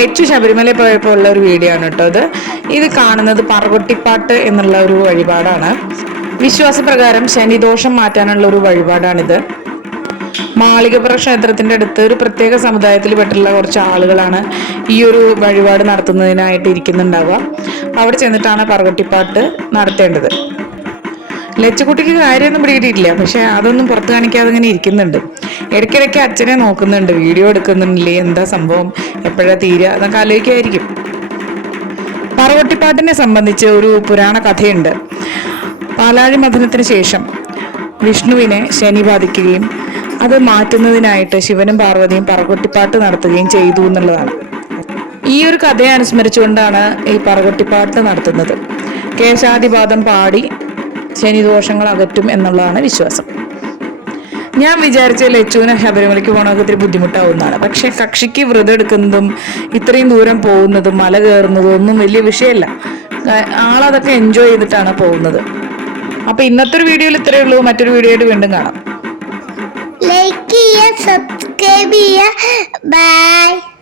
ലച്ചു ശബരിമല പോയപ്പോൾ ഉള്ള ഒരു വീഡിയോ ആണ് കേട്ടോ ഇത്. ഇത് കാണുന്നത് പറകൊട്ടിപ്പാട്ട് എന്നുള്ള ഒരു വഴിപാടാണ്. വിശ്വാസപ്രകാരം ശനിദോഷം മാറ്റാനുള്ള ഒരു വഴിപാടാണിത്. മാളികപ്പുറ ക്ഷേത്രത്തിന്റെ അടുത്ത് ഒരു പ്രത്യേക സമുദായത്തിൽ പെട്ടുള്ള കുറച്ച് ആളുകളാണ് ഈ ഒരു വഴിപാട് നടത്തുന്നതിനായിട്ട് ഇരിക്കുന്നുണ്ടാവുക. അവിടെ ചെന്നിട്ടാണ് പറകൊട്ടിപ്പാട്ട് നടത്തേണ്ടത്. ലച്ചുകുട്ടിക്ക് കാര്യമൊന്നും പിടികിട്ടിയിട്ടില്ല. പക്ഷെ അതൊന്നും പുറത്ത് കാണിക്കാതെ ഇങ്ങനെ ഇരിക്കുന്നുണ്ട്. ഇടയ്ക്കിടയ്ക്ക് അച്ഛനെ നോക്കുന്നുണ്ട്. വീഡിയോ എടുക്കുന്നുണ്ടല്ലേ? എന്താ സംഭവം? എപ്പോഴാ തീരുക എന്നൊക്കെ ആലോചിക്കുമായിരിക്കും പറവട്ടിപ്പാട്ടിനെ സംബന്ധിച്ച് ഒരു പുരാണ കഥയുണ്ട്. പാലാഴി മഥനത്തിന് ശേഷം വിഷ്ണുവിനെ ശനി ബാധിക്കുകയും അത് മാറ്റുന്നതിനായിട്ട് ശിവനും പാർവതിയും പറകൊട്ടിപ്പാട്ട് നടത്തുകയും ചെയ്തു എന്നുള്ളതാണ്. ഈ ഒരു കഥയെ അനുസ്മരിച്ചുകൊണ്ടാണ് ഈ പറകൊട്ടിപ്പാട്ട് നടത്തുന്നത്. കേശാദിപാദം പാടി ശനിദോഷങ്ങൾ അകറ്റും എന്നുള്ളതാണ് വിശ്വാസം. ഞാൻ വിചാരിച്ച ലച്ചുവിന് ശബരിമലയ്ക്ക് പോകണമൊക്കെ ഇത്തിരി ബുദ്ധിമുട്ടാവുന്നതാണ്. പക്ഷെ കക്ഷിക്ക് വ്രതം എടുക്കുന്നതും ഇത്രയും ദൂരം പോകുന്നതും മല കയറുന്നതും ഒന്നും വലിയ വിഷയമല്ല ആളതൊക്കെ എൻജോയ് ചെയ്തിട്ടാണ് പോകുന്നത്. അപ്പൊ ഇന്നത്തെ ഒരു വീഡിയോയിൽ ഇത്രയേ ഉള്ളൂ. മറ്റൊരു വീഡിയോയിൽ വീണ്ടും കാണാം. ലൈക്ക് ചെയ്യുക സബ്സ്ക്രൈബ് ചെയ്യുക. ബൈ